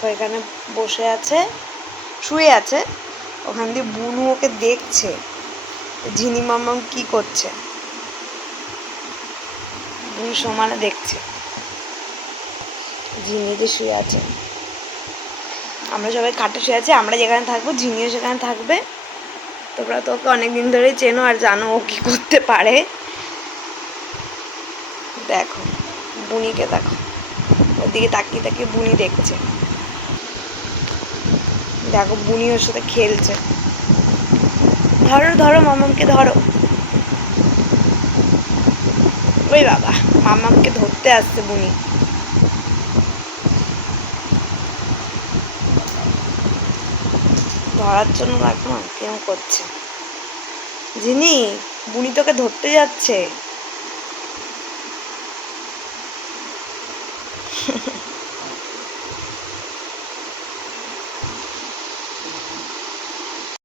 দেখো, এখানে বসে আছে, শুয়ে আছে। ওখান দিয়ে বুনু ওকে দেখছে ঝিনি মামাম কি করছে। বুনু সমানে দেখছে ঝিনিতে শুয়ে আছে। আমরা সবাই খাটে শুয়ে আছি, আমরা যেখানে থাকব, ঝিনিও সেখানে থাকবে। তোমরা তো ওকে অনেকদিন ধরেই চেনো, আর জানো ও কি করতে পারে। দেখো, বুনিকে দেখো, ওদিকে তাকিয়ে তাকিয়ে বুনি দেখছে। দেখো বুনি ওর সাথে খেলছে। ধরো ধরো, মামামকে ধরো। ওই বাবা, মামামকে ধরতে আসছে বুনি। ধরার জন্য না কেমন করছে। যিনি বুনি তোকে ধরতে যাচ্ছে?